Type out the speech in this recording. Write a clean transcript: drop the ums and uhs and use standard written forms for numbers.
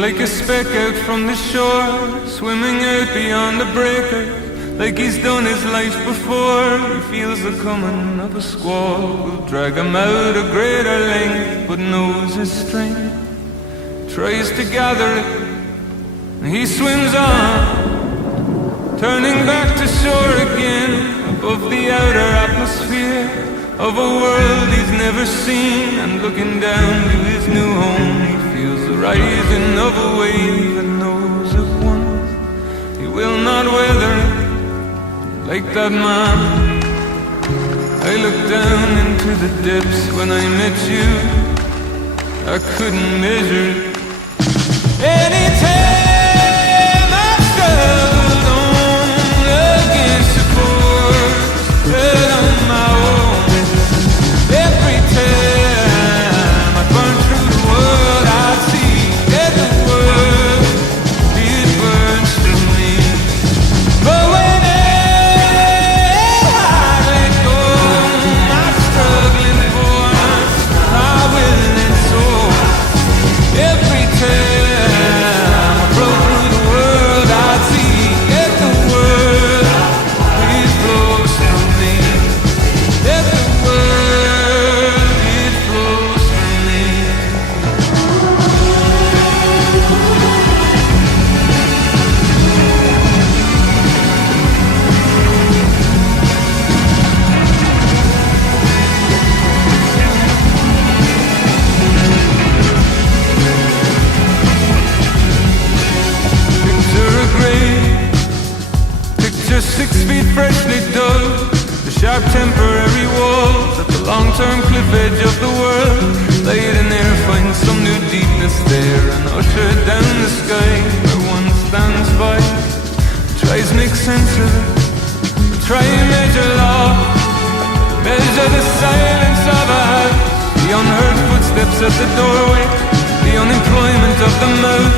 like a speck out from the shore, swimming out beyond the breakers. Like he's done his life before, he feels the coming of a squall. Will drag him out a greater length, but knows his strength. Tries to gather it, and he swims on, turning back to shore again, above the outer atmosphere of a world he's never seen. And looking down to his new home, he feels the rising of a wave, and knows at once he will not weather it. Like that man, I looked down into the depths when I met you. I couldn't measure it. Anytime I struggled on against the force, stood on my own. Every time I burned through the world, I'd see that the world, it burns through me. But when freshly dug, the sharp temporary walls at the long-term cliff edge of the world. Laid in there, find some new deepness there, and usher down the sky where one stands by. Tries make sense of it, try measure law, measure the silence of a house, the unheard footsteps at the doorway, the unemployment of the mouth,